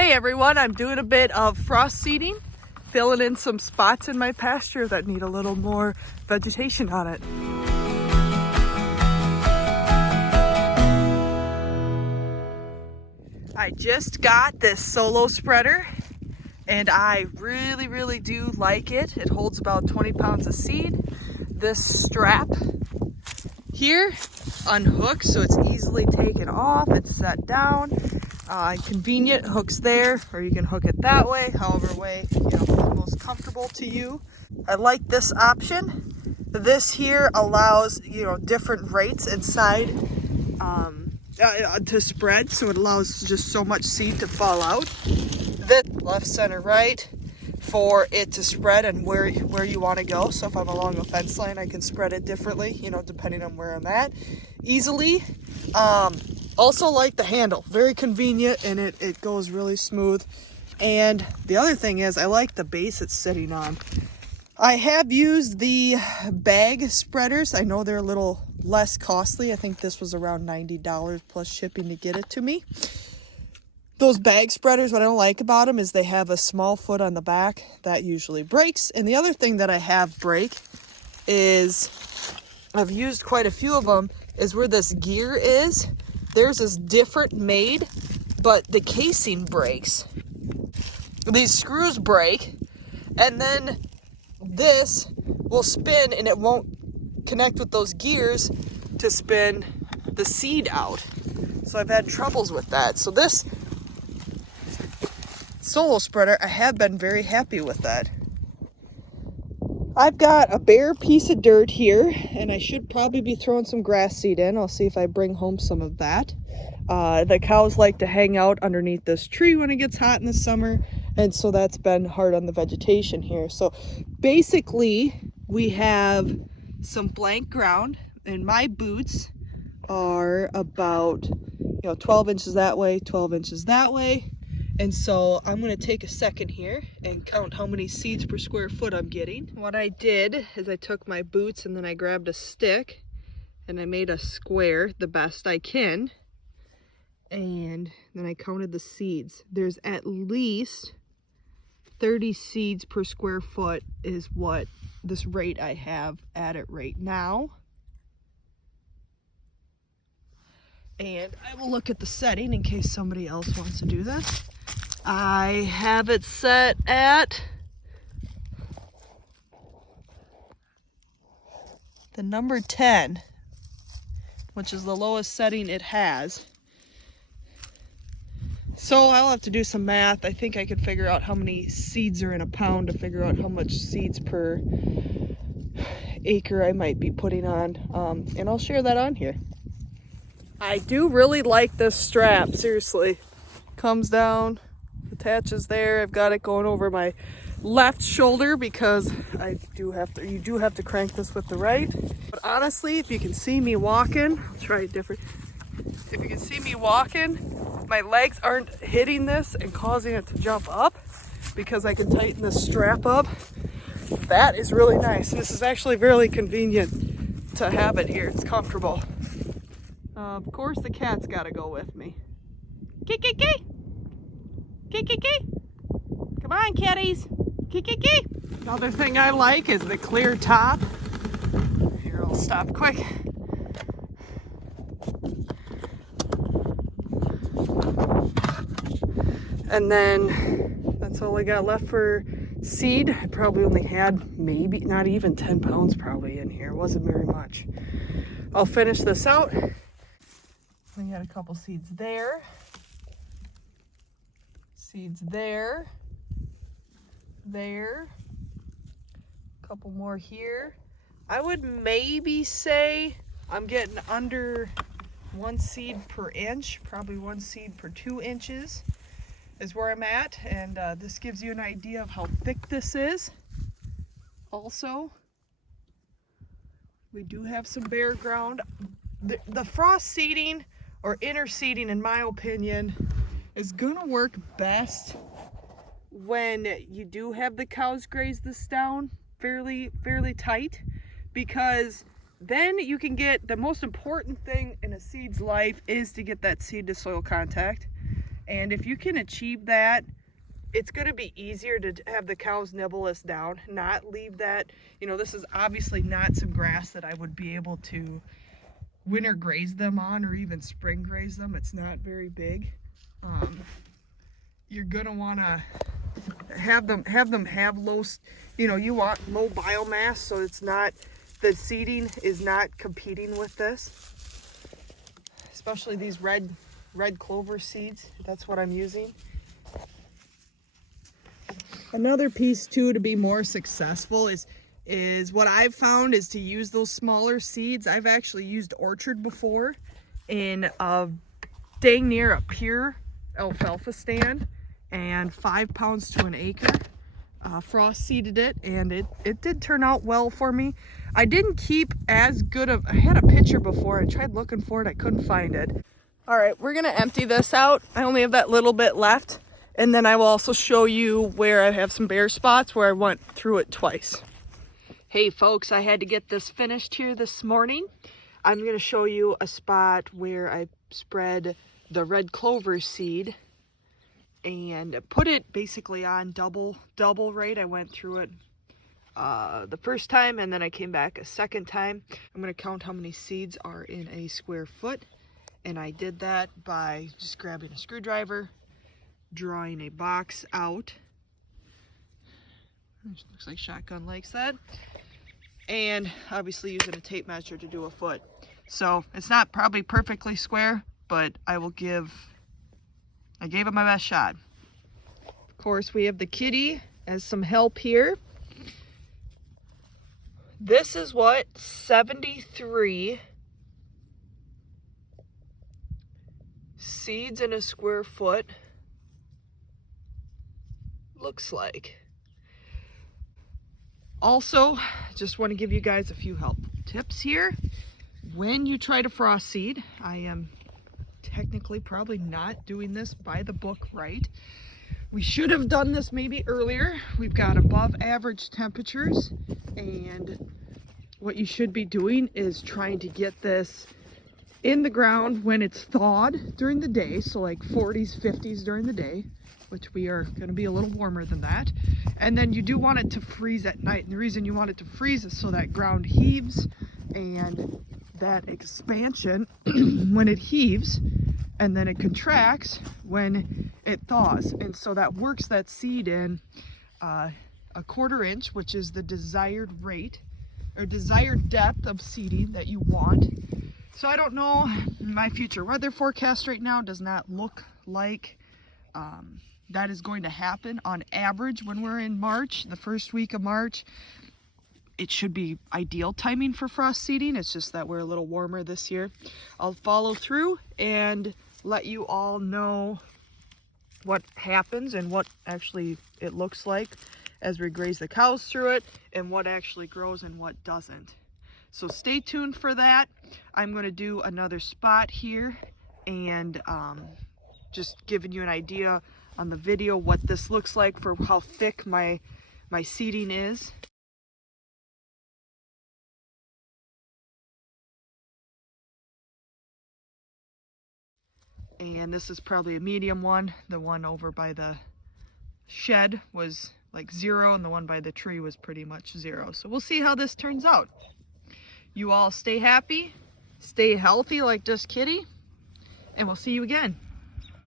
Hey everyone, I'm doing a bit of frost seeding, filling in some spots in my pasture that need a little more vegetation on it. I just got this solo spreader and I really do like it. It holds about 20 pounds of seed. This strap here unhooks so it's easily taken off. It's set down. Convenient, hooks there, or you can hook it that way, however way is most comfortable to you. I like this option. This here allows different rates inside to spread, so it allows just so much seed to fall out. This left, center, right for it to spread and where you want to go. So if I'm along a fence line, I can spread it differently, depending on where I'm at easily. Also like the handle, very convenient, and it goes really smooth. And the other thing is I like the base it's sitting on. I have used the bag spreaders. I know they're a little less costly. I think this was around $90 plus shipping to get it to me. Those bag spreaders, what I don't like about them is they have a small foot on the back that usually breaks. And the other thing that I have break is, I've used quite a few of them, is where this gear is. There's is different made, but the casing breaks. These screws break, and then this will spin and it won't connect with those gears to spin the seed out. So I've had troubles with that. So this solo spreader, I have been very happy with that. I've got a bare piece of dirt here, and I should probably be throwing some grass seed in. I'll see if I bring home some of that. The cows like to hang out underneath this tree when it gets hot in the summer, and so that's been hard on the vegetation here. So basically, we have some blank ground, and my boots are about 12 inches that way, 12 inches that way. And so I'm going to take a second here and count how many seeds per square foot I'm getting. What I did is I took my boots and then I grabbed a stick and I made a square the best I can. And then I counted the seeds. There's at least 30 seeds per square foot is what this rate I have at it right now. And I will look at the setting in case somebody else wants to do this. I have it set at the number 10, which is the lowest setting it has. So I'll have to do some math. I think I could figure out how many seeds are in a pound to figure out how much seeds per acre I might be putting on, and I'll share that on here. I do really like this strap, seriously. Comes down, attaches there. I've got it going over my left shoulder because you do have to crank this with the right. But honestly, if you can see me walking, I'll try it different. If you can see me walking, my legs aren't hitting this and causing it to jump up because I can tighten this strap up. That is really nice. This is actually really convenient to have it here. It's comfortable. Of course, the cat's got to go with me. Kiki! Come on, kitties! Kiki! Another thing I like is the clear top. Here, I'll stop quick. And then that's all I got left for seed. I probably only had maybe not even 10 pounds probably in here. It wasn't very much. I'll finish this out. We got a couple seeds there. Seeds there. A couple more here. I would maybe say I'm getting under 1 seed per inch, probably 1 seed per 2 inches is where I'm at. And this gives you an idea of how thick this is. Also, we do have some bare ground. The frost seeding or inner seeding, in my opinion, is gonna work best when you do have the cows graze this down fairly tight, because then you can get, the most important thing in a seed's life is to get that seed to soil contact. And if you can achieve that, it's going to be easier to have the cows nibble this down, not leave that, you know, this is obviously not some grass that I would be able to winter graze them on or even spring graze them. It's not very big. You're going to want to have them have low, you know, you want low biomass, so it's not, the seeding is not competing with this, especially these red clover seeds. That's what I'm using. Another piece too to be more successful is what I've found is to use those smaller seeds. I've actually used orchard before in dang near a pure alfalfa stand, and 5 pounds to an acre. Frost seeded it, and it did turn out well for me. I didn't keep as good of, I had a picture before, I tried looking for it, I couldn't find it. All right, we're gonna empty this out. I only have that little bit left. And then I will also show you where I have some bare spots where I went through it twice. Hey folks, I had to get this finished here this morning. I'm going to show you a spot where I spread the red clover seed and put it basically on double rate. I went through it the first time, and then I came back a second time. I'm going to count how many seeds are in a square foot. And I did that by just grabbing a screwdriver, drawing a box out. Looks like Shotgun likes that. And obviously using a tape measure to do a foot. So it's not probably perfectly square, but I gave it my best shot. Of course, we have the kitty as some help here. This is what 73 seeds in a square foot looks like. Also, just want to give you guys a few helpful tips here. When you try to frost seed, I am technically probably not doing this by the book right. We should have done this maybe earlier. We've got above average temperatures, and what you should be doing is trying to get this in the ground when it's thawed during the day, so like 40s, 50s during the day, which we are going to be a little warmer than that. And then you do want it to freeze at night. And the reason you want it to freeze is so that ground heaves, and that expansion when it heaves, and then it contracts when it thaws. And so that works that seed in a 1/4 inch, which is the desired rate or desired depth of seeding that you want. So I don't know, my future weather forecast right now does not look like that is going to happen. On average, when we're in March, the first week of March, it should be ideal timing for frost seeding. It's just that we're a little warmer this year. I'll follow through and let you all know what happens and what actually it looks like as we graze the cows through it, and what actually grows and what doesn't. So stay tuned for that. I'm going to do another spot here, and just giving you an idea on the video what this looks like for how thick my seeding is. And this is probably a medium one. The one over by the shed was like 0, and the one by the tree was pretty much 0. So we'll see how this turns out. You all stay happy, stay healthy like just Kitty, and we'll see you again.